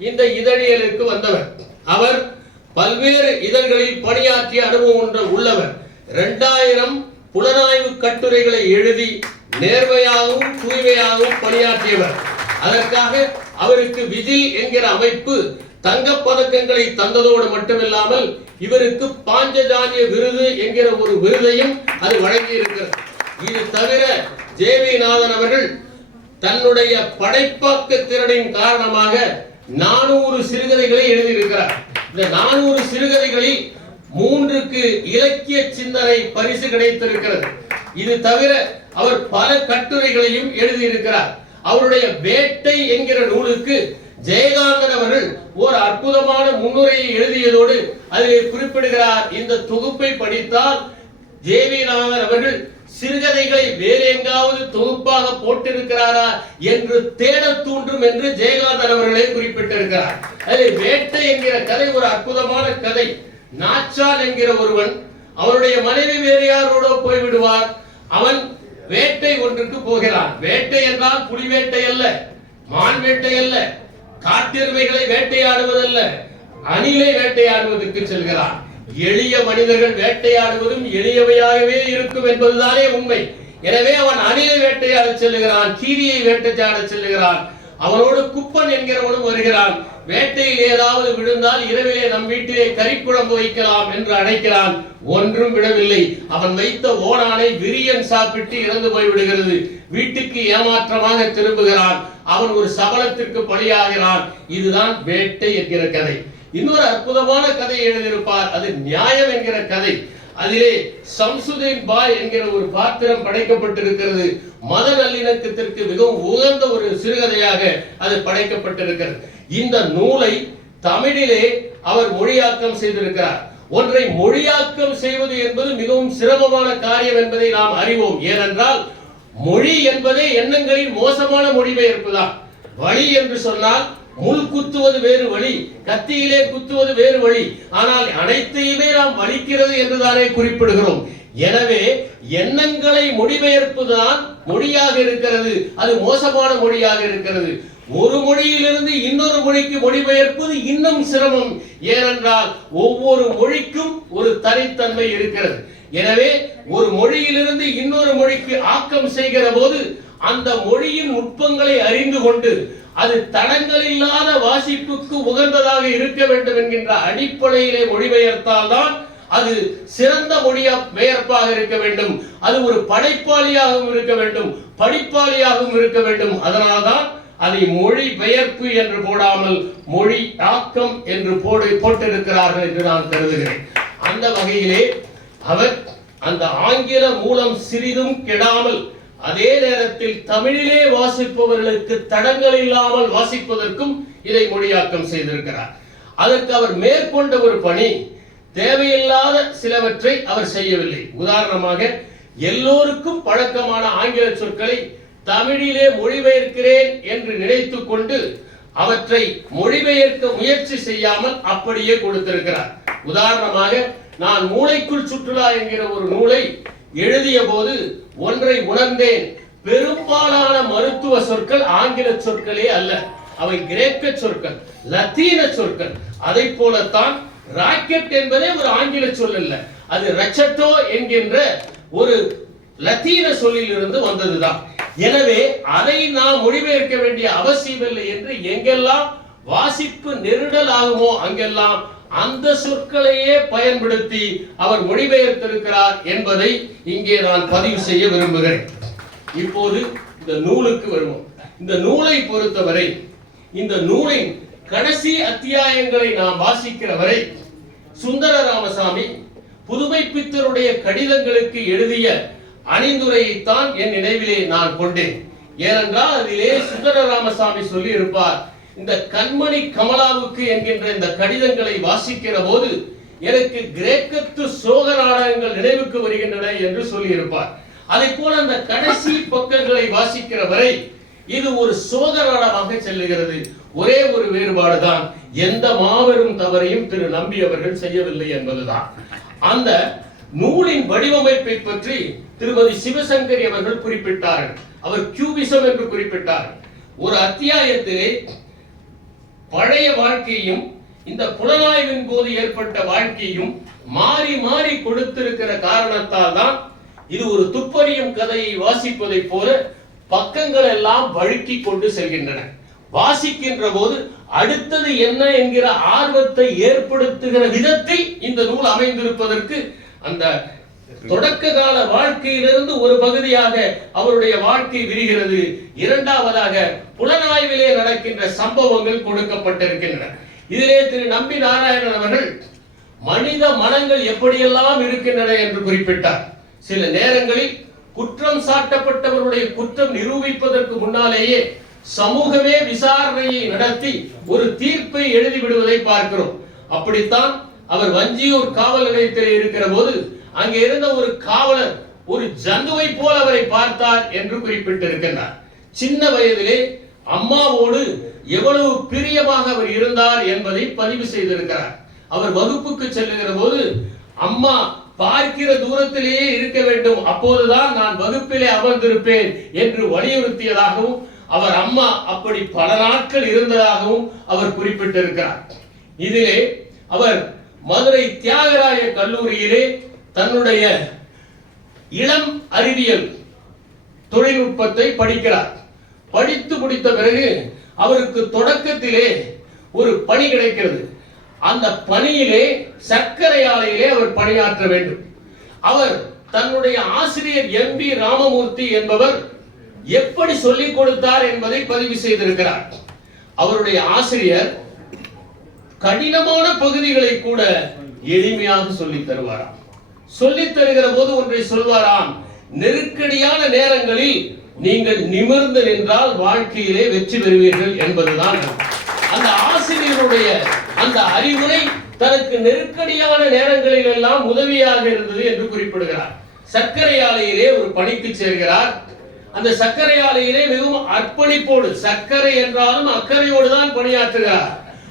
இந்த இதழியலுக்கு வந்தவர். அவர் பல்வேறு இதழ்களில் பணியாற்றிய அனுபவம் ஒன்று உள்ளவர். இரண்டாயிரம் புலனாய்வு கட்டுரைகளை எழுதி நேர்மையாகவும் தூய்மையாகவும் பணியாற்றியவர். அதற்காக அவருக்கு விஜய் என்கிற அமைப்பு தங்கப் பதக்கங்களை தந்ததோடு மட்டுமில்லாமல் இவருக்கு பாஞ்சஜானிய விருது என்கிற ஒரு விருதையும் அது வழங்கி இருக்கிறது இது தவிர ஜே வி நாதன் அவர்கள் தன்னுடைய படைப்பாக்க திறனின் காரணமாக நானூறு சிறுகதைகளை எழுதியிருக்கிறார். இந்த நானூறு சிறுகதைகளில் மூன்றுக்கு இலக்கிய சிந்தனை பரிசு கிடைத்திருக்கிறது. இது தவிர அவர் பல கட்டுரைகளையும் எழுதியிருக்கிறார். அவருடைய வேட்டை என்கிற நூலுக்கு ஜெயகாந்தன் அவர்கள் ஒரு அற்புதமான முன்னுரையை எழுதியதோடு அதில் குறிப்பிடுகிறார் இந்த தொகுப்பை படித்தால் ஜேவிநாதன் அவர்கள் சிறுகதைகளை வேறு எங்காவது தொகுப்பாக போட்டிருக்கிறாரா என்று தேட தூண்டும் என்று ஜெயகாந்தன் அவர்களே குறிப்பிட்டிருக்கிறார். அதில் வேட்டை என்கிற கதை ஒரு அற்புதமான கதை. நாச்சான் என்கிற ஒருவன் அவனுடைய மனைவி வேறு யாரோட போய்விடுவார். அவன் வேட்டை ஒன்றுக்கு போகிறான். வேட்டை என்றால் புலி வேட்டை அல்ல மான் வேட்டை அல்ல காட்டெருமைகளை வேட்டையாடுவதல்ல அணிலை வேட்டையாடுவதற்கு செல்கிறான். எளிய மனிதர்கள் வேட்டையாடுவதும் எளியவையாகவே இருக்கும் என்பதுதானே உண்மை. எனவே அவன் அணிலை வேட்டையாட செல்லுகிறான் கீரியை வேட்டையாட செல்லுகிறான். அவனோடு குப்பன் என்கிறவனும் வருகிறான். வேட்டையில் ஏதாவது விழுந்தால் இரவிலே நம் வீட்டிலே கறிக்குழம்பு வைக்கலாம் என்று அழைக்கிறான். ஒன்றும் விடவில்லை. அவன் வைத்த ஓணானை விரியன் சாப்பிட்டு இறந்து போய் விடுகிறது வீட்டுக்கு ஏமாற்றமாக திரும்புகிறான். அவன் ஒரு சபலத்திற்கு பலியாகிறான். இதுதான் வேட்டை என்கிற கதை. இன்னொரு அற்புதமான கதை எழுதியிருப்பார். அது நியாயம் என்கிற கதை. அதிலே சம்சுதீன் பாய் என்கிற ஒரு பாத்திரம் படைக்கப்பட்டிருக்கிறது. மத நல்லிணக்கத்திற்கு மிகவும் உகந்த ஒரு சிறுகதையாக அது படைக்கப்பட்டிருக்கிறது. இந்த நூலை தமிழிலே அவர் மொழியாக்கம் செய்திருக்கிறார். ஒன்றை மொழியாக்கம் செய்வது என்பது மிகவும் சிரமமான காரியம் என்பதை நாம் அறிவோம். ஏனென்றால் மொழி என்பதே எண்ணங்களின் மோசமான மொழிபெயர்ப்பு தான். வழி என்று சொன்னால் முள் குத்துவது வேறு வழி கத்தியிலே குத்துவது வேறு வழி. ஆனால் அனைத்தையுமே நாம் வலிக்கிறது என்றுதானே குறிப்பிடுகிறோம். எனவே எண்ணங்களை மொழிபெயர்ப்புதான் மொழியாக இருக்கிறது. அது மோசமான மொழியாக இருக்கிறது. ஒரு மொழியிலிருந்து இன்னொரு மொழிக்கு மொழிபெயர்ப்பது இன்னும் சிரமம். ஏனென்றால் ஒவ்வொரு மொழிக்கும் ஒரு தனித்தன்மை இருக்கிறது. எனவே ஒரு மொழியிலிருந்து இன்னொரு மொழிக்கு ஆக்கம் செய்கிற போது அந்த மொழியின் நுட்பங்களை அறிந்து கொண்டு அது தடங்கள் இல்லாத வாசிப்புக்கு உகந்ததாக இருக்க வேண்டும் என்கின்ற அடிப்படையிலே மொழிபெயர்த்தால் தான் அது சிறந்த மொழியா பெயர்ப்பாக இருக்க வேண்டும். அது ஒரு படைப்பாளியாகவும் இருக்க வேண்டும். படிப்பாளியாகவும் இருக்க வேண்டும். அதனால்தான் அதை மொழி பெயர்ப்பு என்று போடாமல் மொழி ஆக்கம் என்று போடு போட்டிருக்கிறார்கள் என்று நான் கருதுகிறேன். அந்த வகையிலே அவர் அந்த ஆங்கில மூலம் சிறிதும் கெடாமல் அதே நேரத்தில் தமிழிலே வாசிப்பவர்களுக்கு தடங்கள் இல்லாமல் வாசிப்பதற்கும் இதை மொழியாக்கம் செய்திருக்கிறார். அதற்கு அவர் மேற்கொண்ட ஒரு பணி தேவையில்லாத சிலவற்றை அவர் செய்யவில்லை. உதாரணமாக எல்லோருக்கும் பழக்கமான ஆங்கில சொற்களை தமிழிலே மொழிபெயர்க்கிறேன் என்று நினைத்து கொண்டு அவற்றை மொழிபெயர்க்க முயற்சி செய்யாமல் அப்படியே கொடுத்திருக்கிறார். உதாரணமாக நான் மூளைக்குள் சுற்றுலா என்கிற ஒரு நூலை எழுதிய போது ஒன்றை உணர்ந்தேன். பெரும்பாலான மருத்துவ சொற்கள் ஆங்கில சொற்களே அல்ல. அவை கிரேக்க சொற்கள் லத்தீன சொற்கள். அதை போலத்தான் ராக்கெட் என்பதே ஒரு ஆங்கில சொல் அல்ல. அது ரச்சட்டோ என்கின்ற ஒரு லத்தீன சொல்லில் இருந்து வந்ததுதான். எனவே அதை நாம் மொழிபெயர்க்க வேண்டிய அவசியமில்லை என்று எங்கெல்லாம் வாசிப்பு நெருடல் ஆகுமோ அங்கெல்லாம் அந்த சொற்களையே பயன்படுத்தி அவர் மொழிபெயர்த்திருக்கிறார் என்பதை இங்கே நான் பதிவு செய்ய விரும்புகிறேன். இப்போது இந்த நூலுக்கு வருவோம். இந்த நூலை பொறுத்தவரை இந்த நூலின் கடைசி அத்தியாயங்களை நாம் வாசிக்கிற வரை சுந்தர ராமசாமி புதுமை பித்தருடைய கடிதங்களுக்கு எழுதிய அணிந்துரையைத்தான் என் நினைவிலே நான் கொண்டேன். ஏனென்றால் அதிலே சுந்தர ராமசாமி சொல்லி இருப்பார் இந்த கண்மணி கமலாவுக்கு என்கின்ற இந்த கடிதங்களை வாசிக்கிற போது எனக்கு கிரேக்கத்து சோக நாடகங்கள் நினைவுக்கு வருகின்றன என்று சொல்லியிருப்பார். அதை போல அந்த கடைசி பக்கங்களை வாசிக்கிற வரை இது ஒரு சோக நாடகமாக செல்லுகிறது. ஒரே ஒரு வேறுபாடுதான். எந்த மாபெரும் தவறையும் திரு நம்பி அவர்கள் செய்யவில்லை என்பதுதான். அந்த நூலின் வடிவமைப்பை பற்றி திருமதி சிவசங்கரி அவர்கள் குறிப்பிட்டார்கள். அவர் கியூபிசம் என்று குறிப்பிட்டார். ஒரு அத்தியாயத்திலே பழைய வாழ்க்கையும் இந்த புலனாய்வின் போது ஏற்பட்ட வாழ்க்கையும் மாறி மாறி கொடுத்திருக்கிற காரணத்தால் தான் இது ஒரு துப்பறியும் கதையை வாசிப்பதைப் போல பக்கங்கள் எல்லாம் வழுக்கி கொண்டு செல்கின்றன. வாசிக்கின்ற போது அடுத்தது என்ன என்கிற ஆர்வத்தை ஏற்படுத்துகிற விதத்தில் இந்த நூல் அமைந்திருப்பதற்கு அந்த தொடக்க கால வாழ்க்கையிலிருந்து ஒரு பகுதியாக அவருடைய வாழ்க்கை விரிகிறது. இரண்டாவதாக புலனாய்விலே நடக்கின்ற சம்பவங்கள் கொடுக்கப்பட்டிருக்கின்றன. இதிலே திரு நம்பி நாராயணன் அவர்கள் மனித மனங்கள் எப்படியெல்லாம் இருக்கின்றன என்று குறிப்பிட்டார். சில நேரங்களில் குற்றம் சாட்டப்பட்டவருடைய குற்றம் நிரூபிப்பதற்கு முன்னாலேயே சமூகமே விசாரணையை நடத்தி ஒரு தீர்ப்பை எழுதி விடுவதை பார்க்கிறோம். அப்படித்தான் அவர் வஞ்சியூர் காவல் நிலையத்தில் இருக்கிற போது அங்கே இருந்த ஒரு காவலர் ஒரு ஜந்துவை போல அவரை பார்த்தார் என்று குறிப்பிட்டிருக்கின்றார். சின்ன வயதிலே அம்மாவோடு எவ்வளவு பிரியமாக அவர் இருந்தார் என்பதை பதிவு செய்திருக்கிறார். அவர் வகுப்புக்கு செல்லுகிற போது அம்மா பார்க்கிற தூரத்திலேயே இருக்க வேண்டும். அப்போதுதான் நான் வகுப்பிலே அமர்ந்திருப்பேன் என்று வலியுறுத்தியதாகவும் அவர் அம்மா அப்படி பல நாட்கள் இருந்ததாகவும் அவர் குறிப்பிட்டிருக்கிறார். இதிலே அவர் மதுரை தியாகராய கல்லூரியிலே தன்னுடைய இளம் அறிவியல் தொழில்நுட்பத்தை படிக்கிறார். படித்து முடித்த பிறகு அவருக்கு தொடக்கத்திலே ஒரு பணி கிடைக்கிறது. அந்த பணியிலே சர்க்கரை ஆலையிலே அவர் பணியாற்ற வேண்டும். அவர் தன்னுடைய ஆசிரியர் எம் பி ராமமூர்த்தி என்பவர் எப்படி சொல்லிக் கொடுத்தார் என்பதை பதிவு செய்திருக்கிறார். அவருடைய ஆசிரியர் கடினமான பகுதிகளை கூட எளிமையாக சொல்லி தருவாராம். சொல்லித் தருகிற போது ஒன்றை சொல்வாராம் நெருக்கடியான நேரங்களில் நீங்கள் நிமிர்ந்து நின்றால் வாழ்க்கையிலே வெற்றி பெறுவீர்கள் என்பதுதான் அந்த ஆசிரியருடைய அந்த அறிவுரை தனக்கு நெருக்கடியான நேரங்களில் எல்லாம் உதவியாக இருந்தது என்று குறிப்பிடுகிறார். சர்க்கரை ஆலையிலே ஒரு பணிக்கு சேர்கிறார். அந்த சர்க்கரை ஆலையிலே மிகவும் அர்ப்பணிப்போடு சர்க்கரை என்றாலும் அக்கறையோடு தான் பணியாற்றுகிறார்.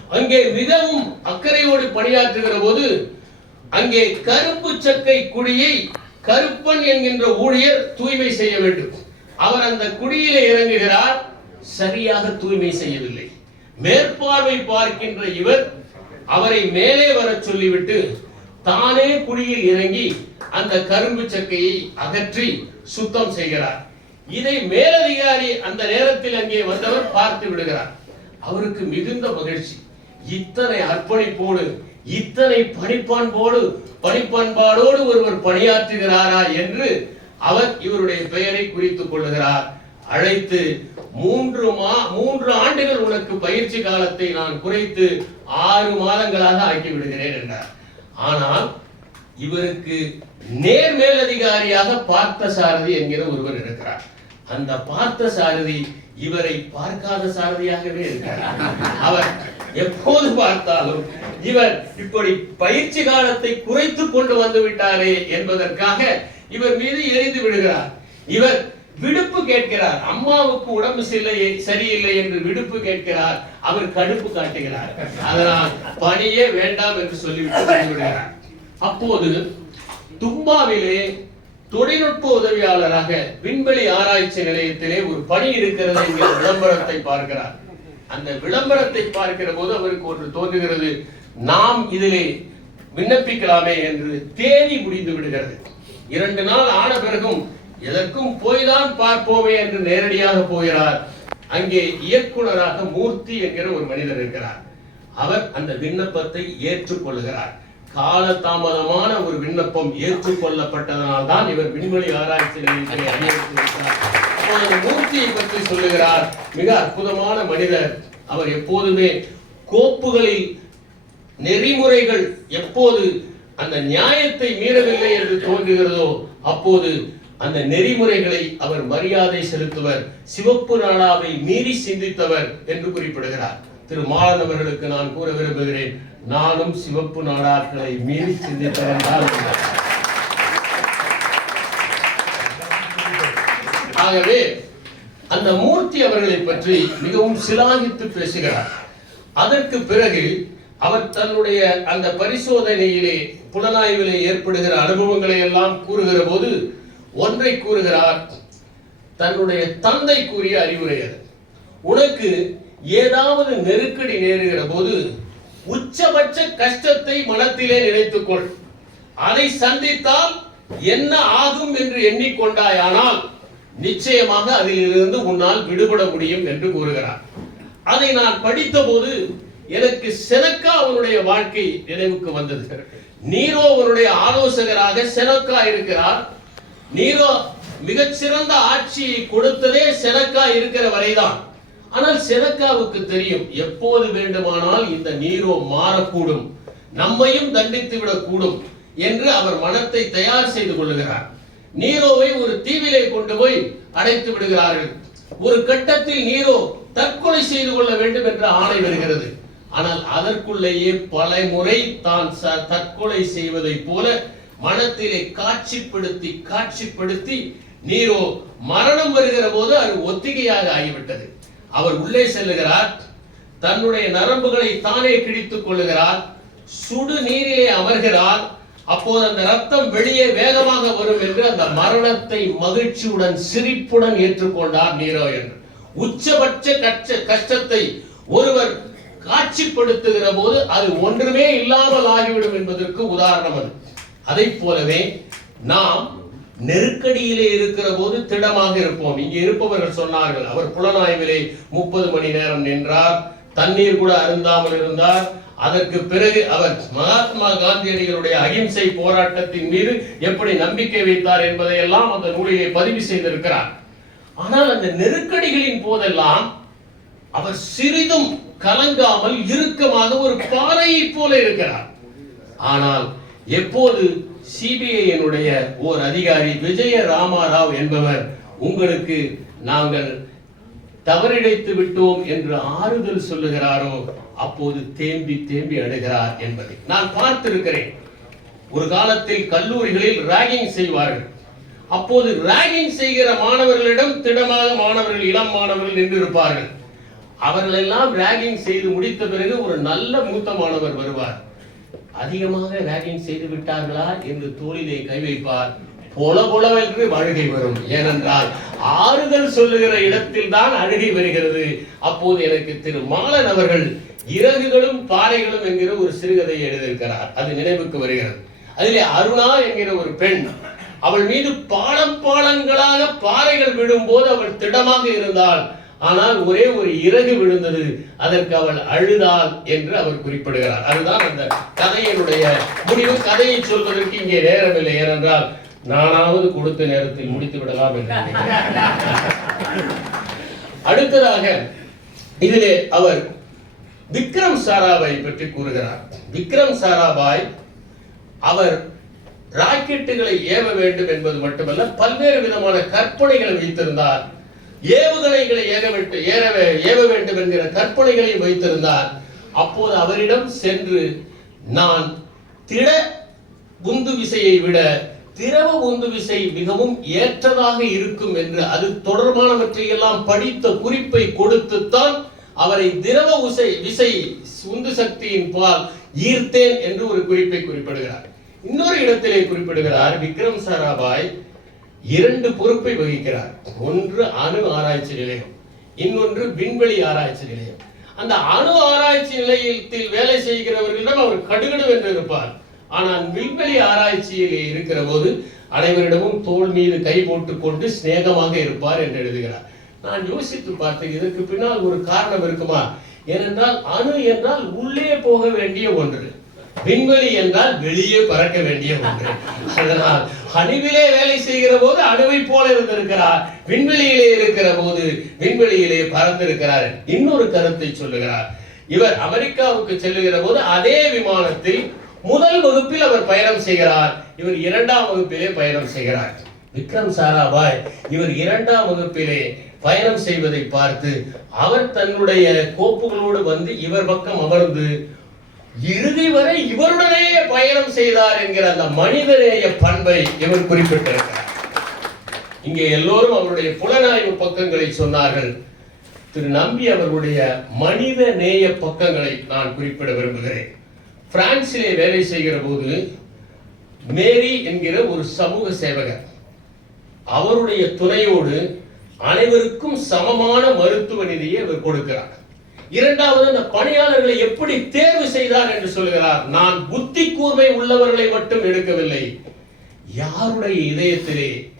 அங்கே மிகவும் அக்கறையோடு பணியாற்றுகிற போது அங்கே கருப்பு சக்கை குழியை கருப்பன் என்கின்ற ஊழியர் தூய்மை செய்ய வேண்டும். அவர் அந்த குழியிலே இறங்குகிறார் சரியாக தூய்மை செய்யவில்லை. மேற்பார்வை பார்க்கின்ற இவர் அவரை மேலே வரச் சொல்லிவிட்டு தானே குழியில் இறங்கி அந்த கரும்பு சக்கையை அகற்றி சுத்தம் செய்கிறார். இதை மேலதிகாரி அந்த நேரத்தில் அங்கே வந்தவர் பார்த்து விடுகிறார். அவருக்கு மிகுந்த மகிழ்ச்சி. இத்தனை அர்ப்பணிப்போடு இத்தனை பணிப்பண்போடு பணிப்பண்பாடோடு ஒருவர் பணியாற்றுகிறாரா என்று அவர் இவருடைய பெயரை குறித்துக் கொள்ளுகிறார். அழைத்து மூன்று மா மூன்று ஆண்டுகள் உனக்கு பயிற்சி காலத்தை நான் குறைத்து ஆறு மாதங்களாக ஆக்கி விடுகிறேன் என்றார். ஆனால் இவருக்கு நேர் மேலதிகாரியாக பார்த்த சாரதி என்கிற ஒருவர் இருக்கிறார். அந்த பார்த்த சாரதி இவரை பார்க்காத சாரதியாகவே இருக்கிறார் அவர் எப்போது பார்த்தாலும் இவர் இப்படி பயிற்சி காலத்தை குறைத்து கொண்டு வந்து விட்டாரே என்பதற்காக இவர் மீது எரிந்து விடுகிறார். இவர் விடுப்பு கேட்கிறார். அம்மாவுக்கு உடம்பு சரியில்லை சரியில்லை என்று விடுப்பு கேட்கிறார். அவர் கடுப்பு காட்டுகிறார். அதனால் பணியே வேண்டாம் என்று சொல்லிவிட்டு விடுகிறார். அப்போது தும்பாவிலே தொழில்நுட்ப உதவியாளராக விண்வெளி ஆராய்ச்சி நிலையத்திலே ஒரு பணி இருக்கிறது என்கிற விளம்பரத்தை பார்க்கிறார். அந்த விளம்பரத்தை பார்க்கிற போது அவருக்கு ஒன்று தோன்றுகிறது. நாம் இதிலே விண்ணப்பிக்கலாமே என்று தேதி முடிந்து விடுகிறது. இரண்டு நாள் ஆன பிறகும் எதற்கும் போய்தான் பார்ப்போமே என்று நேரடியாக போகிறார். அங்கே இயக்குனராக மூர்த்தி என்கிற ஒரு மனிதர் இருக்கிறார். அவர் அந்த விண்ணப்பத்தை ஏற்றுக்கொள்கிறார். காலதாமதமான ஒரு விண்ணப்பம் ஏற்றுக்கொள்ளப்பட்டதனால் தான் இவர் விண்வெளி ஆராய்ச்சி நிலையத்தை மூர்த்தியை பற்றி சொல்லுகிறார். மிக அற்புதமான மனிதர். அவர் எப்போதுமே கோப்புகளில் நெறிமுறைகள் எப்போது அந்த நியாயத்தை மீறவில்லை என்று தோன்றுகிறதோ அப்போது அந்த நெறிமுறைகளை அவர் மரியாதை செலுத்துவர். சிவப்பு நாடாவை மீறி சிந்தித்தவர் என்று குறிப்பிடுகிறார். திரு மாலன் அவர்களுக்கு நான் கூற விரும்புகிறேன். நானும் சிவப்பு நாடாக்களை மீறி சிந்தித்தவன் ஆகவே அந்த மூர்த்தி அவர்களை பற்றி மிகவும் சிலாகித்து பேசுகிறார். அதற்கு பிறகு அவர் தன்னுடைய அந்த பரிசோதனையிலே புலனாய்விலே ஏற்படுகிற அனுபவங்களை எல்லாம் கூறுகிற போது ஒன்றை கூறுகிறார். தன்னுடைய தந்தை கூறிய அறிவுரை அது. உனக்கு ஏதாவது நெருக்கடி நேருகிற போது உச்சபட்ச கஷ்டத்தை மனத்திலே நினைத்துக்கொள். அதை சந்தித்தால் என்ன ஆகும் என்று எண்ணிக்கொண்டாயானால் நிச்சயமாக அதிலிருந்து உன்னால் விடுபட முடியும் என்று கூறுகிறார். அதை நான் படித்தபோது எனக்கு செனக்கா அவனுடைய வாழ்க்கை நினைவுக்கு வந்தது. நீரோ அவனுடைய ஆலோசகராக செனக்கா இருக்கிறார். நீரோ மிகச்சிறந்த ஆட்சியை கொடுத்ததே செனக்கா இருக்கிற வரைதான். ஆனால் செனக்காவுக்கு தெரியும் எப்போது வேண்டுமானால் இந்த நீரோ மாறக்கூடும் நம்மையும் தண்டித்து விடக்கூடும் என்று அவர் மனத்தை தயார் செய்து கொள்ளுகிறார். நீரோவை ஒரு தீவிலே கொண்டு போய் அடைத்து விடுகிறார்கள். ஒரு கட்டத்தில் நீரோ தற்கொலை செய்து கொள்ள வேண்டும் என்ற ஆணை வருகிறது. ஆனால் அதற்குள்ளேயே பல முறை தான் ச- தற்கொலை செய்வதைப் போல மனத்திலே காட்சிப்படுத்தி காட்சிப்படுத்தி நீரோ மரணம் வருகிற போது அது ஒத்திகையாக ஆகிவிட்டது. அவர் உள்ளே செல்லுகிறார். தன்னுடைய நரம்புகளை தானே கிழித்துக் கொள்ளுகிறார். சுடு நீரிலே அமர்கிறார். அப்போது அந்த ரத்தம் வெளியே வேகமாக வரும் என்று அந்த மரணத்தை மகிழ்ச்சியுடன் சிரிப்புடன் ஏற்றுக்கொண்டார் நீரோ என்று. உச்சபட்ச கஷ்ட கஷ்டத்தை ஒருவர் காட்சிப்படுத்துகிற போது அது ஒன்றுமே இல்லாமல் ஆகிவிடும் என்பதற்கு உதாரணம் அது. அதைப் போலவே நாம் நெருக்கடியிலே இருக்கிற போது திடமாக இருப்போம். இங்கே இருப்பவர்கள் சொன்னார்கள் அவர் புலனாய்விலே முப்பது மணி நேரம் நின்றார் தண்ணீர் கூட அருந்தாமல் இருந்தார். அதற்கு பிறகு அவர் மகாத்மா காந்தியடிகளுடைய அகிம்சை போராட்டத்தின் மீது எப்படி நம்பிக்கை வைத்தார் என்பதையெல்லாம் அந்த நூலிலே பதிவு செய்திருக்கிறார். ஆனால் அந்த நெருக்கடிகளின் போதெல்லாம் அவர் சிறிதும் கலங்காமல் இறுக்கமாக ஒரு பாறையைப் போல இருக்கிறார். ஆனால் எப்போது சிபிஐனுடைய ஓர் அதிகாரி விஜய ராமாராவ் என்பவர் உங்களுக்கு நாங்கள் தவறிழைத்து விட்டோம் என்று ஆறுதல் சொல்லுகிறாரோ அப்போது தேம்பி தேம்பி அழுகிறார் என்பதை நான் பார்த்திருக்கிறேன். ஒரு காலத்தில் கல்லூரிகளில் ராகிங் செய்வார்கள். அப்போது ராகிங் செய்கிற மாணவர்களிடம் திடமாக மாணவர்கள் இளம் மாணவர்கள் நின்றிருப்பார்கள். இருப்பார்கள் அவர்களெல்லாம் ராகிங் செய்து முடித்த பிறகு ஒரு நல்ல மூத்த மாணவர் வருவார். அதிகமாக ரேகிங் செய்து விட்டார்களா என்று தோளிலே கை வைப்பார். பொல பொலவென்று அழுகை வரும். ஏனென்றால் ஆறுதல் சொல்லுகிற இடத்தில் தான் அழுகை வருகிறது. அப்போது எனக்கு திரு மாலன் அவர்கள் இறகுகளும் பாறைகளும் என்கிற ஒரு சிறுகதையை எழுதியிருக்கிறார். அது நினைவுக்கு வருகிறது. அதிலே அருணா என்கிற ஒரு பெண் அவள் மீது பாலம் பாலங்களாக பாறைகள் விழும்போது அவள் திடமாக இருந்தாள் ஆனால் ஒரே ஒரு இறகு விழுந்தது. அதற்கு அவள் அழுதாள் என்று அவர் குறிப்பிடுகிறார். அதுதான் அந்த கதையினுடைய முடிவு. கதையை சொல்வதற்கு இங்கே நேரமில்லை. ஏனென்றால் நானாவது கொடுத்த நேரத்தில் முடித்து விடலாம் என்று அடுத்ததாக இதிலே அவர் விக்ரம் சாராபாய் பற்றி கூறுகிறார். விக்ரம் சாராபாய் அவர் ராக்கெட்டுகளை ஏவ வேண்டும் என்பது மட்டுமல்ல பல்வேறு விதமான கற்பனைகளை வைத்திருந்தார். ஏவுகணைகளை ஏக வேண்டும் ஏற ஏவ வேண்டும் என்கிற கற்பனைகளை வைத்திருந்தார். அப்போது அவரிடம் சென்று நான் திட உந்து விசையை விட திரவ உந்து விசை மிகவும் ஏற்றதாக இருக்கும் என்று அது தொடர்பானவற்றையெல்லாம் படித்த குறிப்பை கொடுத்துத்தான் அவரை திரவ உசை விசை உந்து சக்தியின் பால் ஈர்த்தேன் என்று ஒரு குறிப்பை குறிப்பிடுகிறார். இன்னொரு இடத்திலே குறிப்பிடுகிறார் விக்ரம் சாராபாய் இரண்டு பொறுப்பை வகிக்கிறார். ஒன்று அணு ஆராய்ச்சி நிலையம் இன்னொன்று விண்வெளி ஆராய்ச்சி நிலையம். அந்த அணு ஆராய்ச்சி நிலையத்தில் வேலை செய்கிறவர்களிடம் அவர் கடுகடு என்று இருப்பார் ஆனால் விண்வெளி ஆராய்ச்சியில் இருக்கிற போது அனைவரிடமும் தோல் மீது கை போட்டுக் கொண்டு சிநேகமாக இருப்பார் என்று எழுதுகிறார். நான் யோசித்து பார்த்தேன் இதற்கு பின்னால் ஒரு காரணம் இருக்குமா? ஏனென்றால் அணு என்றால் உள்ளே போக வேண்டிய ஒன்று. விண்வெளி என்றால் வெளியே பறக்க வேண்டிய ஒன்று. அதனால் அணுவிலே வேலை செய்கிற போது அணுவை போல இருந்திருக்கிறார். விண்வெளியிலே இருக்கிற போது விண்வெளியிலே பறந்திருக்கிறார் இன்னொரு கருத்தை சொல்லுகிறார். இவர் அமெரிக்காவுக்கு செல்லுகிற போது அதே விமானத்தில் முதல் வகுப்பில் அவர் பயணம் செய்கிறார். இவர் இரண்டாம் வகுப்பிலே பயணம் செய்கிறார். விக்ரம் சாராபாய் இவர் இரண்டாம் வகுப்பிலே பயணம் செய்வதை பார்த்து அவர் தன்னுடைய கோப்புகளோடு வந்து இவர் பக்கம் அமர்ந்து இறுதி வரை இவருடனேயே பயணம் செய்தார் என்கிற அந்த மனிதநேய பண்பை இவர் குறிப்பிட்டிருக்கிறார். இங்கே எல்லோரும் அவருடைய புலனாய்வு பக்கங்களை சொன்னார்கள். திரு நம்பி அவர்களுடைய மனித நேய பக்கங்களை நான் குறிப்பிட விரும்புகிறேன். பிரான்சிலே வேலை செய்கிற போது மேரி என்கிற ஒரு சமூக சேவகர் அவருடைய துணையோடு அனைவருக்கும் சமமான மருத்துவ நிதியை அவர் கொடுக்கிறார். இரண்டாவது அந்த பணியாளர்களை எப்படி தேர்வு செய்தார் என்று சொல்கிறார். நான் புத்தி கூர்மை உள்ளவர்களை மட்டும் எடுக்கவில்லை. யாருடைய இதயத்திலே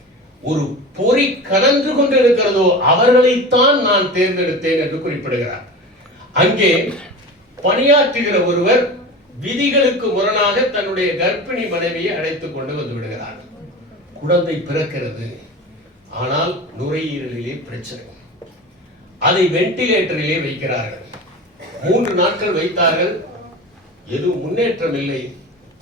ஒரு பொறி கலந்து கொண்டிருக்கிறதோ அவர்களைத்தான் நான் தேர்ந்தெடுத்தேன் என்று குறிப்பிடுகிறார். அங்கே பணியாற்றுகிற ஒருவர் விதிகளுக்கு முரணாக தன்னுடைய கர்ப்பிணி மனைவியை அழைத்துக் கொண்டு வந்து விடுகிறார். குழந்தை பிறக்கிறது. ஆனால் நுரையீரலிலே பிரச்சனை. அதை வென்டிலேட்டரிலே வைக்கிறார்கள். மூன்று நாட்கள் வைத்தார்கள். எதுவும் முன்னேற்றம் இல்லை.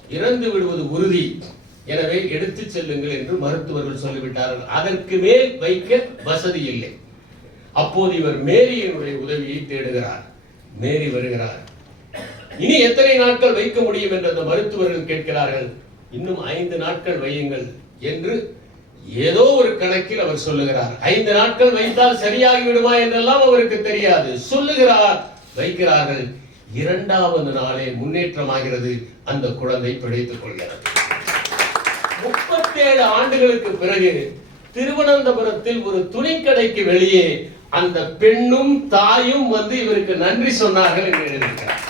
இறந்து விடுவது உறுதி. எனவே எடுத்துச் செல்லுங்கள் என்று மருத்துவர்கள் சொல்லிவிட்டார்கள். அதற்கு மேல் வைக்க வசதி இல்லை. அப்போது இவர் மேரியினுடைய உதவியை தேடுகிறார். மேரி வருகிறார். இனி எத்தனை நாட்கள் வைக்க முடியும் என்று அந்த மருத்துவர்கள் கேட்கிறார்கள். இன்னும் ஐந்து நாட்கள் வையுங்கள் என்று ஏதோ ஒரு கணக்கில் அவர் சொல்லுகிறார். ஐந்து நாட்கள் வைத்தால் சரியாகி விடுமா என்றெல்லாம் அவருக்கு தெரியாது. சொல்லுகிறார். வைக்கிறார்கள். இரண்டாவது நாளே முன்னேற்றமாகிறது. அந்த குழந்தை பிழைத்துக் கொள்கிறது. முப்பத்தேழு ஆண்டுகளுக்கு பிறகு திருவனந்தபுரத்தில் ஒரு துணிக்கடைக்கு வெளியே அந்த பெண்ணும் தாயும் வந்து இவருக்கு நன்றி சொன்னார்கள் என்று எழுதியிருக்கிறார்.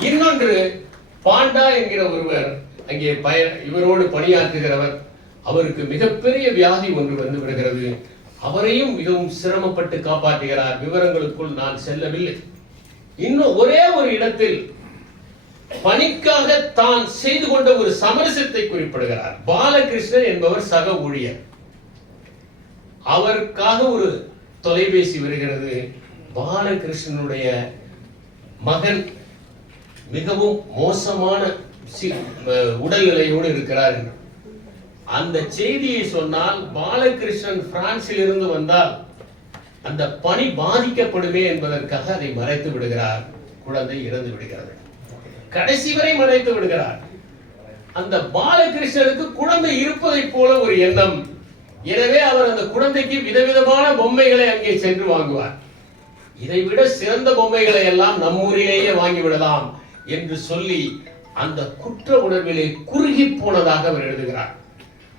இன்னொன்று பாண்டா என்கிற ஒருவர் அங்கே பய இவரோடு பணியாற்றுகிறவர் அவருக்கு மிகப்பெரிய வியாதி ஒன்று வந்து விடுகிறது. அவரையும் மிகவும் சிரமப்பட்டு காப்பாற்றுகிறார். விவரங்களுக்குள் நான் செல்லவில்லை. இன்னும் ஒரே ஒரு இடத்தில் பணிக்காக தான் செய்து கொண்ட ஒரு சமரசத்தை குறிப்பிடுகிறார். பாலகிருஷ்ணன் என்பவர் சக ஊழியர். அவருக்காக ஒரு தொலைபேசி வருகிறது. பாலகிருஷ்ணனுடைய மகன் மிகவும் மோசமான உடல்நிலையோடு இருக்கிறார் என்று. அந்த செய்தியை சொன்னால் பாலகிருஷ்ணன் பிரான்சில் இருந்து வந்தால் அந்த பணி பாதிக்கப்படுமே என்பதற்காக அதை மறைத்து விடுகிறார். குழந்தை இறந்து விடுகிறது. கடைசி வரை மறைத்து விடுகிறார். அந்த பாலகிருஷ்ணனுக்கு குழந்தை இருப்பதைப் போல ஒரு எண்ணம். எனவே அவர் அந்த குழந்தைக்கு விதவிதமான பொம்மைகளை அங்கே சென்று வாங்குவார். இதைவிட சிறந்த பொம்மைகளை எல்லாம் நம்மூரிலேயே வாங்கிவிடலாம் என்று சொல்லி அந்த குற்ற உணர்விலே குறுகி போனதாக அவர் எழுதுகிறார்.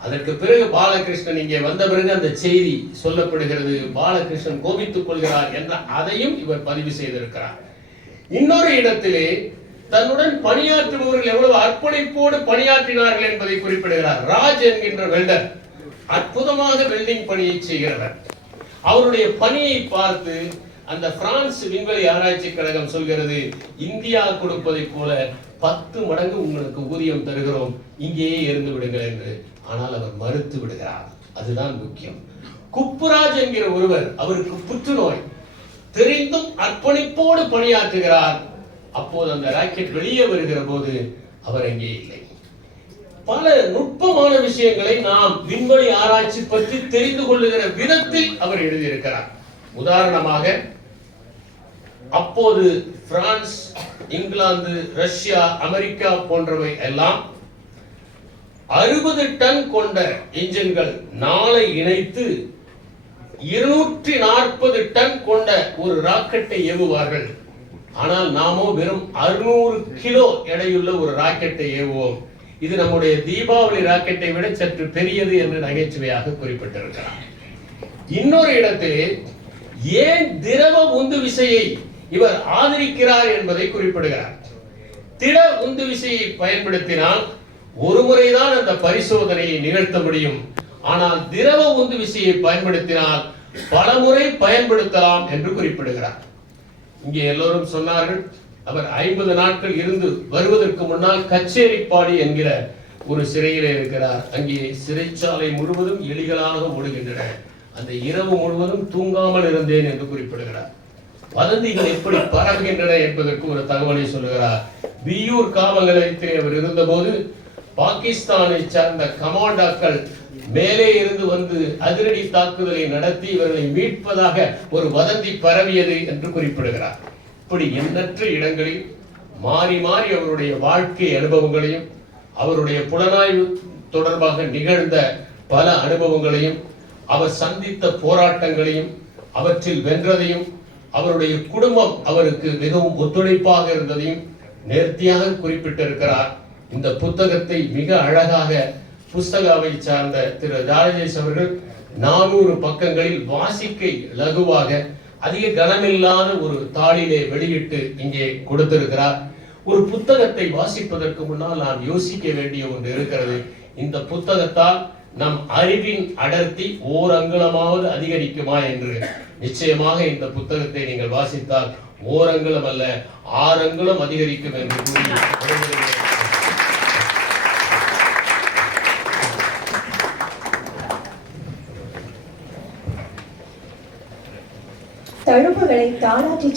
அதற்கு பிறகு பாலகிருஷ்ணன் இங்கே வந்த பிறகு அந்த செய்தி சொல்லப்படுகிறது. பாலகிருஷ்ணன் கோபித்துக் கொள்கிறார் என்ற அதையும் இவர் பதிவு செய்திருக்கிறார். இன்னொரு இடத்திலே தன்னுடன் பணியாற்றுபவர்கள் எவ்வளவு அர்ப்பணிப்போடு பணியாற்றினார்கள் என்பதை குறிப்பிடுகிறார். ராஜ் என்கின்ற வெல்டர் அற்புதமாக வெல்டிங் பணியை செய்கிறவர். அவருடைய பணியை பார்த்து அந்த பிரான்ஸ் விண்வெளி ஆராய்ச்சி கழகம் சொல்கிறது இந்தியா கொடுப்பதை போல பத்து மடங்கு உங்களுக்கு ஊதியம் தருகிறோம். இங்கேயே இருந்து விடுங்கள் என்று. ஆனால் அவர் மறுத்து விடுகிறார். அதுதான் முக்கியம். குப்புராஜ் என்கிற ஒருவர் அவருக்கு புற்றுநோய். தெரிந்தும் அர்ப்பணிப்போடு பணியாற்றுகிறார். அப்போது அந்த ராக்கெட் வெளியே வருகிற போது அவர் அங்கே இல்லை. பல நுட்பமான விஷயங்களை நாம் விண்வெளி ஆராய்ச்சி பற்றி தெரிந்து கொள்ளுகிற விதத்தில் அவர் எழுதியிருக்கிறார். உதாரணமாக அப்போது பிரான்ஸ் இங்கிலாந்து ரஷ்யா அமெரிக்கா போன்றவை எல்லாம் அறுபது டன் கொண்ட இன்ஜின்கள் நாளை இணைத்து இருநூற்றி நாற்பது டன் கொண்ட ஒரு ராக்கெட்டை ஏவுவார்கள். ஆனால் நாமோ வெறும் அறுநூறு கிலோ எடையுள்ள ஒரு ராக்கெட்டை ஏவுவோம். இது நம்முடைய தீபாவளி ராக்கெட்டை விட சற்று பெரியது என்று நகைச்சுவையாக குறிப்பிட்டிருக்கிறார். இன்னொரு இடத்திலே ஏன் திரவ உந்து விசையை இவர் ஆதரிக்கிறார் என்பதை குறிப்பிடுகிறார். திட உந்து விசையை பயன்படுத்தினால் ஒரு முறைதான் அந்த பரிசோதனையை நிகழ்த்த முடியும். ஆனால் திரவ உந்து விசையை பயன்படுத்தினால் பல முறை பயன்படுத்தலாம் என்று குறிப்பிடுகிறார். இங்கே எல்லோரும் சொன்னார்கள் அவர் ஐம்பது நாட்கள் இருந்து வருவதற்கு முன்னால் கச்சேரிப்பாடி என்கிற ஒரு சிறையிலே இருக்கிறார். அங்கே சிறைச்சாலை முழுவதும் எலிகளாக ஓடுகின்றன அந்த இரவு முழுவதும் தூங்காமல் இருந்தேன் என்று குறிப்பிடுகிறார். வதந்திகள் எப்படி பரவுகின்றன என்பதற்கு ஒரு தகவலை சொல்லுகிறார். வியூர் காவல் நிலையத்தில் அவர் இருந்தபோது பாகிஸ்தானை சார்ந்த கமாண்டாக்கள் மேலே இருந்து வந்து அதிரடி தாக்குதலை நடத்தி இவர்களை மீட்பதாக ஒரு வதந்தி பரவியது என்று குறிப்பிடுகிறார். இப்படி எண்ணற்ற இடங்களில் மாறி மாறி அவருடைய வாழ்க்கை அனுபவங்களையும் அவருடைய புலனாய்வு தொடர்பாக நிகழ்ந்த பல அனுபவங்களையும் அவர் சந்தித்த போராட்டங்களையும் அவற்றில் வென்றதையும் அவருடைய குடும்பம் அவருக்கு மிகவும் ஒத்துழைப்பாக இருந்ததையும் நேர்த்தியாக குறிப்பிட்டிருக்கிறார். இந்த புத்தகத்தை மிக அழகாக புஸ்தகாவை சார்ந்த திரு ராஜேஷ் அவர்கள் நானூறு பக்கங்களில் வாசிக்க லகுவாக அதிக கனமில்லாத ஒரு தாளிலே வெளியிட்டு இங்கே கொடுத்திருக்கிறார். ஒரு புத்தகத்தை வாசிப்பதற்கு முன்னால் நாம் யோசிக்க வேண்டிய ஒன்று இருக்கிறது. இந்த புத்தகத்தால் நம் அறிவின் அடர்த்தி ஓர் அங்குலமாவது அதிகரிக்குமா என்று. நிச்சயமாக இந்த புத்தகத்தை நீங்கள் வாசித்தால் ஓர் அங்குலம் அல்ல ஆறு அங்குலம் அதிகரிக்கும் என்று கூறி தழும்புகளை தாளாற்றி